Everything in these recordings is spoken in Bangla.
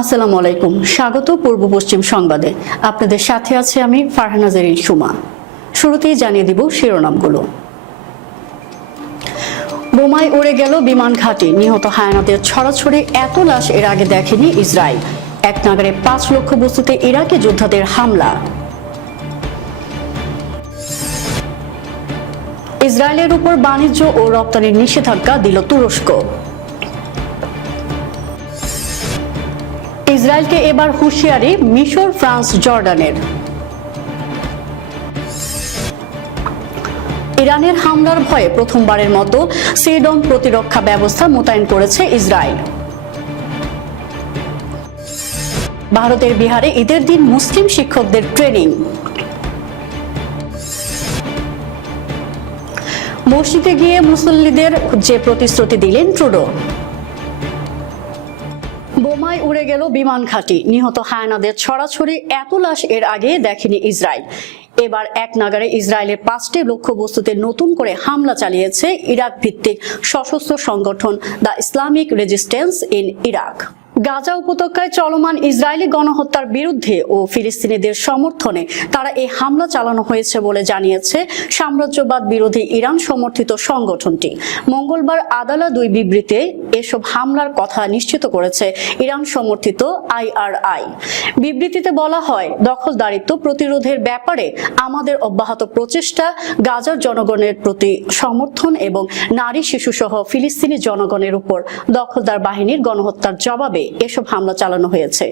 আসসালামু আলাইকুম। স্বাগত পূর্ব পশ্চিম সংবাদে। আপনাদের সাথে আছে আমি ফারহানা জেরিন সুমা। শুরুতেই জানিয়ে দিব শিরোনামগুলো। বোমায় উড়ে গেল বিমান ঘাঁটি। নিহত হায়ানাদের ছড়াছড়ি এত লাশ এর আগে দেখেনি ইসরায়েল। এক নাগারে পাঁচ লক্ষ বস্তুতে ইরাকে যোদ্ধাদের হামলা। ইসরায়েলের উপর বাণিজ্য ও রপ্তানির নিষেধাজ্ঞা দিল তুরস্ক। ইসরায়েলকে এবার হুঁশিয়ারি মিশর, ফ্রান্স, জর্ডানের। ইরানের হামলার ভয়ে প্রথমবারের মতো সিডন প্রতিরক্ষা ব্যবস্থা মোতায়েন করেছে ইসরায়েল। ভারতের বিহারে ঈদের দিন মুসলিম শিক্ষকদের ট্রেনিং। মসজিদে গিয়ে মুসল্লিদের যে প্রতিশ্রুতি দিলেন ট্রুডো। বোমায় উড়ে গেল বিমান ঘাঁটি। নিহত হায়নাদের ছড়াছড়ি এত লাশ এর আগে দেখেনি ইসরায়েল। এবার এক নাগারে ইসরায়েলের পাঁচটি লক্ষ্যবস্তুতে নতুন করে হামলা চালিয়েছে ইরাক ভিত্তিক সশস্ত্র সংগঠন the Islamic Resistance in Iraq. Gaza উপত্যকায় চলমান ইসরায়েলি গণহত্যার বিরুদ্ধে ও ফিলিস্তিনিদের সমর্থনে তারা এই হামলা চালানো হয়েছে বলে জানিয়েছে সাম্রাজ্যবাদ বিরোধী ইরান সমর্থিত সংগঠনটি। মঙ্গলবার আদালা দুই বিবৃতে এসব হামলার কথা নিশ্চিত করেছে ইরান সমর্থিত আইআরআই। বিবৃতিতে বলা হয়, দখলদারিত্ব প্রতিরোধের ব্যাপারে আমাদের অব্যাহত প্রচেষ্টা গাজার জনগণের প্রতি সমর্থন এবং নারী শিশুসহ ফিলিস্তিনি জনগণের উপর দখলদার বাহিনীর গণহত্যার জবাবে এসব হামলা চালানো হয়েছে।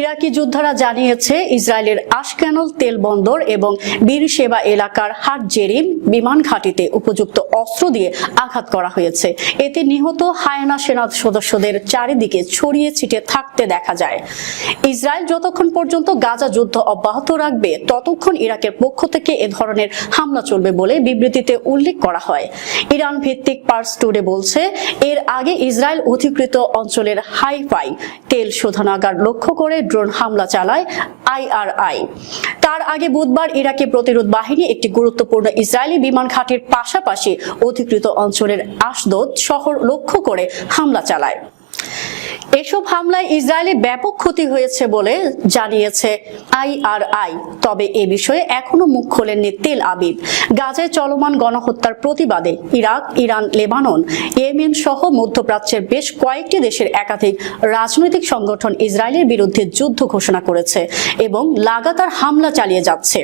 ইরাকি যোদ্ধারা জানিয়েছে, ইসরায়েলের আশক্যানল তেল বন্দর এবং বীর সেবা এলাকার হাট জেরিম বিমান ঘাঁটিতে উপযুক্ত অস্ত্র দিয়ে আঘাত করা হয়েছে। এতে নিহত হায়না সেনা সদস্যদের চারিদিকে ছড়িয়ে ছিটিয়ে থাকতে দেখা যায়। ইসরায়েল যতক্ষণ পর্যন্ত গাজা যুদ্ধ অব্যাহত রাখবে, ততক্ষণ ইরাকের পক্ষ থেকে এ ধরনের হামলা চলবে বলে বিবৃতিতে উল্লেখ করা হয়। ইরান ভিত্তিক পার্স টুডে বলছে, এর আগে ইসরায়েল অধিকৃত অঞ্চলের হাইফাই তেল শোধনাগার লক্ষ্য করে ড্রোন হামলা চালায় আইআরআই। তার আগে বুধবার ইরাকে প্রতিরোধ বাহিনী একটি গুরুত্বপূর্ণ ইসরায়েলি বিমান ঘাটির পাশাপাশি অধিকৃত অঞ্চলের আশদোদ শহর লক্ষ্য করে হামলা চালায়। এসব হামলায় ইসরায়েলে ব্যাপক ক্ষতি হয়েছে বলে জানিয়েছে আইআরআই। তবে এ বিষয়ে এখনও মুখ খোলেননি তেল আবিব। গাজায় চলমান গণহত্যার প্রতিবাদে ইরাক, ইরান, লেবানন, ইয়েমেন সহ মধ্যপ্রাচ্যের বেশ কয়েকটি দেশের একাধিক রাজনৈতিক সংগঠন ইসরায়েলের বিরুদ্ধে যুদ্ধ ঘোষণা করেছে এবং লাগাতার হামলা চালিয়ে যাচ্ছে।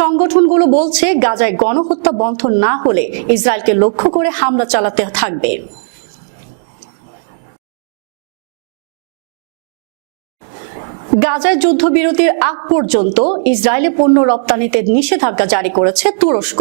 সংগঠনগুলো বলছে, গাজায় গণহত্যা বন্ধ না হলে ইসরায়েলকে লক্ষ্য করে হামলা চালাতে থাকবে। গাজায় যুদ্ধবিরতির আগ পর্যন্ত ইসরায়েলে পণ্য রপ্তানিতে নিষেধাজ্ঞা জারি করেছে তুরস্ক।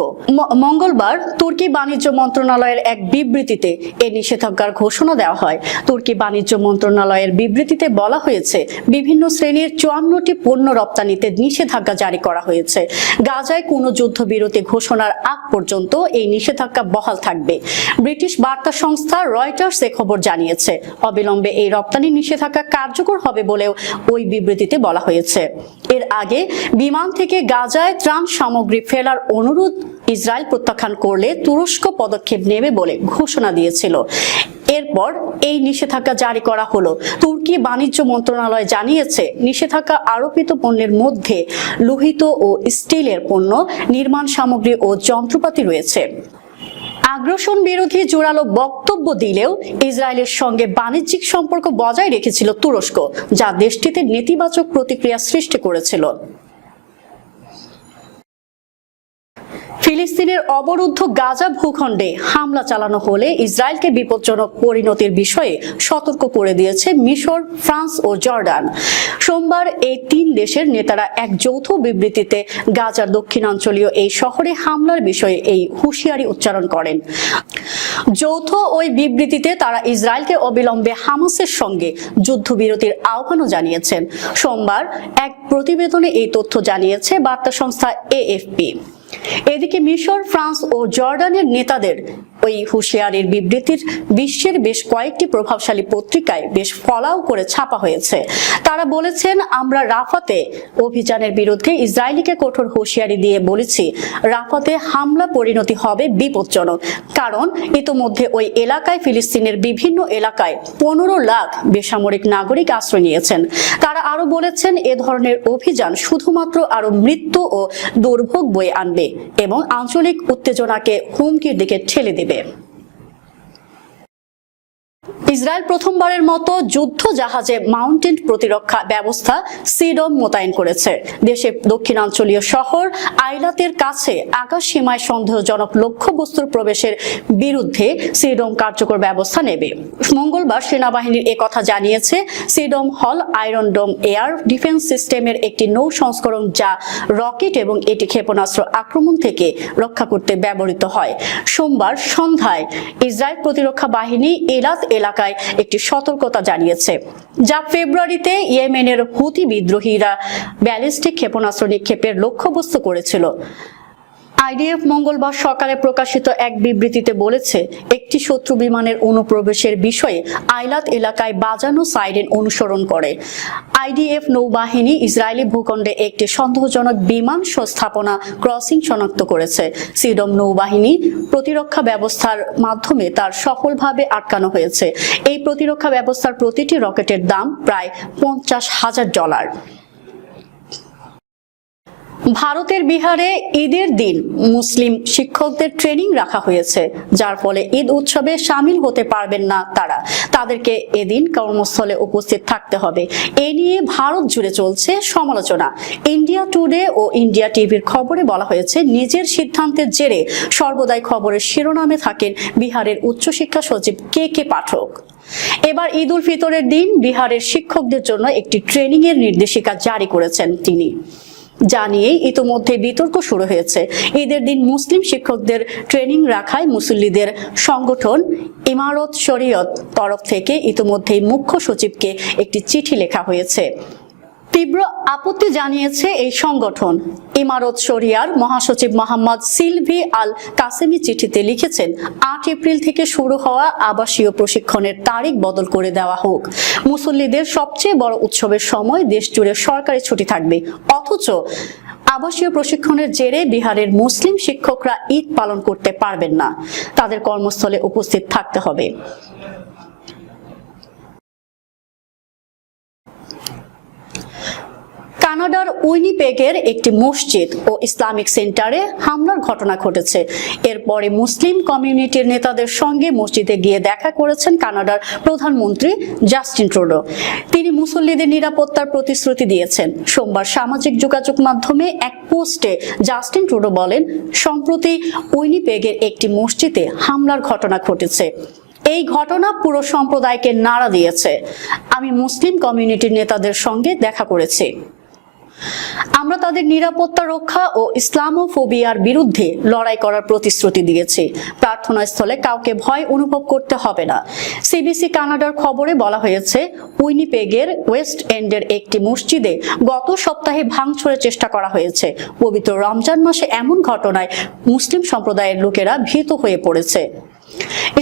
মঙ্গলবার তুর্কি বাণিজ্য মন্ত্রণালয়ের এক বিবৃতিতে এ নিষেধাজ্ঞার ঘোষণা দেওয়া হয়। তুর্কি বাণিজ্য মন্ত্রণালয়ের বিবৃতিতে বলা হয়েছে, বিভিন্ন শ্রেণির চুয়ান্নটি পণ্য রপ্তানিতে নিষেধাজ্ঞা জারি করা হয়েছে। গাজায় কোনো যুদ্ধবিরতি ঘোষণার আগ পর্যন্ত এই নিষেধাজ্ঞা বহাল থাকবে। ব্রিটিশ বার্তা সংস্থা রয়টার্স এ খবর জানিয়েছে, অবিলম্বে এই রপ্তানি নিষেধাজ্ঞা কার্যকর হবে বলেও ওই বিবৃতিতে বলা হয়েছে। এর আগে বিমান থেকে গাজায় ত্রাণ সামগ্রী ফেলার অনুরোধ ইসরায়েল প্রত্যাখ্যান করলে তুরস্ক পদক্ষেপ নেবে বলে ঘোষণা দিয়েছিল। এরপর এই নিষেধাজ্ঞা জারি করা হলো। তুর্কি বাণিজ্য মন্ত্রণালয় জানিয়েছে, নিষেধাজ্ঞা আরোপিত পণ্যের মধ্যে লোহিত ও স্টিলের পণ্য, নির্মাণ সামগ্রী ও যন্ত্রপাতি রয়েছে। আগ্রাসন বিরোধী জোরালো বক্তব্য দিলেও ইসরায়েলের সঙ্গে বাণিজ্যিক সম্পর্ক বজায় রেখেছিল তুরস্ক, যা দেশটিতে নেতিবাচক প্রতিক্রিয়া সৃষ্টি করেছিল। ফিলিস্তিনের অবরুদ্ধ গাজা ভূখণ্ডে হামলা চালানো হলে ইসরায়েলকে বিপজ্জনক পরিণতির বিষয়ে সতর্ক করে দিয়েছে মিশর, ফ্রান্স ও জর্ডান। সোমবার এই তিন দেশের নেতারা এক যৌথ বিবৃতিতে গাজার দক্ষিণাঞ্চলীয় এই শহরে হামলার বিষয়ে এই হুঁশিয়ারি উচ্চারণ করেন। যৌথ ওই বিবৃতিতে তারা ইসরায়েলকে অবিলম্বে হামাসের সঙ্গে যুদ্ধবিরতির আহ্বানও জানিয়েছেন। সোমবার এক প্রতিবেদনে এই তথ্য জানিয়েছে বার্তা সংস্থা এএফপি। এদিকে মিশর ফ্রান্স ও জর্ডানের নেতাদের ওই হুঁশিয়ারির বিবৃতির বিশ্বের বেশ কয়েকটি প্রভাবশালী পত্রিকায় বেশ ফলাও করে ছাপা হয়েছে। তারা বলেছেন, আমরা রাফাতে অভিযানের বিরুদ্ধে ইসরায়েলিকে কঠোর হুঁশিয়ারি দিয়ে বলেছি, রাফাতে হামলা পরিণতি হবে বিপজ্জনক। কারণ, ইতোমধ্যে ওই এলাকায় ফিলিস্তিনের বিভিন্ন এলাকায় পনেরো লাখ বেসামরিক নাগরিক আশ্রয় নিয়েছেন। তারা আরও বলেছেন, এ ধরনের অভিযান শুধুমাত্র আরও মৃত্যু ও দুর্ভোগ বয়ে আনবে এবং আঞ্চলিক উত্তেজনাকে হুমকির দিকে ঠেলে দেবে। Felipe. ইসরায়েল প্রথমবারের মতো যুদ্ধ জাহাজে মাউন্টেন প্রতিরক্ষা ব্যবস্থা সিডম মোতায়েন করেছে। দেশের দক্ষিণাঞ্চলীয় শহর আইলাতের কাছে আকাশ সীমায় সন্দেহজনক লক্ষ্যবস্তুর প্রবেশের বিরুদ্ধে সিডম কার্যকর ব্যবস্থা নেবে। মঙ্গলবার সেনাবাহিনীর কথা জানিয়েছে সিডম হল আয়রন ডোম এয়ার ডিফেন্স সিস্টেমের একটি নৌ সংস্করণ যা রকেট এবং এটি ক্ষেপণাস্ত্র আক্রমণ থেকে রক্ষা করতে ব্যবহৃত হয়। সোমবার সন্ধ্যায় ইসরায়েল প্রতিরক্ষা বাহিনী এলাত এলাকায় একটি সতর্কতা জানিয়েছে। যা ফেব্রুয়ারিতে ইয়েমেনের হুতি বিদ্রোহীরা ব্যালিস্টিক ক্ষেপণাস্ত্র নিক্ষেপের লক্ষ্যবস্তু করেছিল। আইডিএফ মঙ্গলবার সকালে প্রকাশিত এক বিবৃতিতে বলেছে, একটি শত্রু বিমানের অনুপ্রবেশের বিষয়ে আইলাত এলাকায় বাজানো সাইরেন অনুসরণ করে। আইডিএফ নৌবাহিনী ইসরায়েলি ভূখণ্ডে একটি সন্দেহজনক বিমান স্থাপনা ক্রসিং শনাক্ত করেছে। সিডম নৌবাহিনী প্রতিরক্ষা ব্যবস্থার মাধ্যমে তার সফলভাবে আটকানো হয়েছে। এই প্রতিরক্ষা ব্যবস্থার প্রতিটি রকেটের দাম প্রায় পঞ্চাশ হাজার ডলার। ভারতের বিহারে ঈদের দিন মুসলিম শিক্ষকদের ট্রেনিং রাখা হয়েছে, যার ফলে ঈদ উৎসবে সামিল হতে পারবেন না তারা। তাদেরকে এদিন কর্মস্থলে উপস্থিত থাকতে হবে। এ নিয়ে ভারত জুড়ে চলছে সমালোচনা। ইন্ডিয়া টুডে ও ইন্ডিয়া টিভির খবরে বলা হয়েছে, নিজের সিদ্ধান্তের জেরে সর্বদাই খবরের শিরোনামে থাকেন বিহারের উচ্চশিক্ষা সচিব কে কে পাঠক। এবার ঈদ উল ফিতরের দিন বিহারের শিক্ষকদের জন্য একটি ট্রেনিং এর নির্দেশিকা জারি করেছেন তিনি। জানিয়েই ইতোমধ্যে বিতর্ক শুরু হয়েছে। ঈদের দিন মুসলিম শিক্ষকদের ট্রেনিং রাখায় মুসল্লিদের সংগঠন ইমারত শরীয়ত তরফ থেকে ইতোমধ্যেই মুখ্য সচিবকে একটি চিঠি লেখা হয়েছে। তীব্র আপত্তি জানিয়েছে এই সংগঠন। ইমারত শরিয়ার মহাসচিব মোহাম্মদ সিলভি আল কাসেমি চিঠিতে লিখেছেন, আট এপ্রিল থেকে শুরু হওয়া আবাসীয় প্রশিক্ষণের তারিখ বদল করে দেওয়া হোক। মুসল্লিদের সবচেয়ে বড় উৎসবের সময় দেশ জুড়ে সরকারি ছুটি থাকবে। অথচ আবাসীয় প্রশিক্ষণের জেরে বিহারের মুসলিম শিক্ষকরা ঈদ পালন করতে পারবেন না। তাদের কর্মস্থলে উপস্থিত থাকতে হবে। কানাডার উইনিপেগের একটি মসজিদ ও ইসলামিক সেন্টারে হামলার ঘটনা ঘটেছে। এরপরে মুসলিম কমিউনিটির নেতাদের সঙ্গে মসজিদে গিয়ে দেখা করেছেন কানাডার প্রধানমন্ত্রী জাস্টিন ট্রুডো। তিনি মুসল্লিদের নিরাপত্তার প্রতিশ্রুতি দিয়েছেন। সোমবার সামাজিক যোগাযোগ মাধ্যমে এক পোস্টে জাস্টিন ট্রুডো বলেন, সম্প্রতি উইনিপেগের একটি মসজিদে হামলার ঘটনা ঘটেছে। এই ঘটনা পুরো সম্প্রদায়কে নাড়া দিয়েছে। আমি মুসলিম কমিউনিটির নেতাদের সঙ্গে দেখা করেছি। আমরা তাদের নিরাপত্তা রক্ষা ও ইসলামোফোবিয়ার বিরুদ্ধে লড়াই করার প্রতিশ্রুতি দিয়েছি। প্রার্থনা স্থলে কাউকে ভয় অনুভব করতে হবে না। সিবিসি কানাডার খবরে বলা হয়েছে, উইনিপেগের ওয়েস্ট এন্ডের একটি মসজিদে গত সপ্তাহে ভাঙচুরের চেষ্টা করা হয়েছে। পবিত্র রমজান মাসে এমন ঘটনায় মুসলিম সম্প্রদায়ের লোকেরা ভীত হয়ে পড়েছে।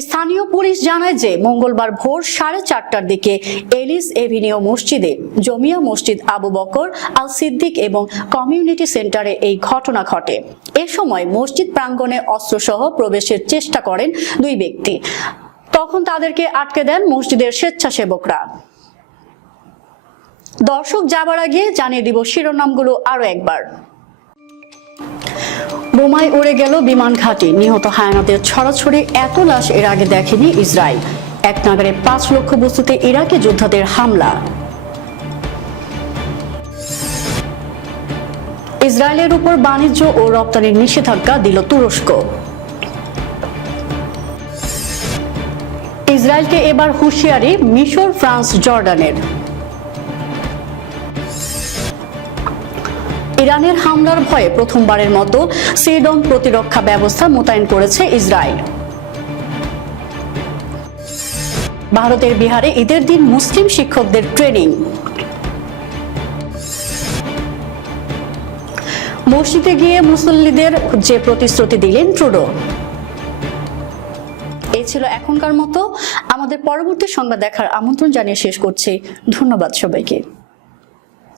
স্থানীয় পুলিশ জানায় যে মঙ্গলবার ভোর সাড়ে চারটার দিকে এলিস এভিনিউ মসজিদে জমিয়া মসজিদ আবু বকর আল সিদ্দিক এবং কমিউনিটি সেন্টারে এই ঘটনা ঘটে। এ সময় মসজিদ প্রাঙ্গণে অস্ত্রসহ প্রবেশের চেষ্টা করেন দুই ব্যক্তি। তখন তাদেরকে আটকে দেন মসজিদের স্বেচ্ছাসেবকরা। দর্শক যাবার আগে জানিয়ে দিব শিরোনামগুলো আরও একবার। বোমায় উড়ে গেল বিমান ঘাঁটি। নিহত হায়ানাদের ছড়াছড়ি এত লাশ এর আগে দেখেনি ইসরায়েল। এক নাগারে পাঁচ লক্ষ বস্তুতে ইরাকে যোদ্ধাদের হামলা। ইসরায়েলের উপর বাণিজ্য ও রপ্তানির নিষেধাজ্ঞা দিল তুরস্ক। ইসরায়েলকে এবার হুঁশিয়ারি মিশর ফ্রান্স জর্ডানের। ইরানের হামলার ভয়ে প্রথমবারের মতো সিডম প্রতিরক্ষা ব্যবস্থা মোতায়েন করেছে ইসরায়েল। ভারতের বিহারে ঈদের দিন মুসলিম শিক্ষকদের ট্রেনিং। মসজিদে গিয়ে মুসল্লিদের যে প্রতিশ্রুতি দিলেন ট্রুডো। এই ছিল এখনকার মতো। আমাদের পরবর্তী সংবাদ দেখার আমন্ত্রণ জানিয়ে শেষ করছি। ধন্যবাদ সবাইকে।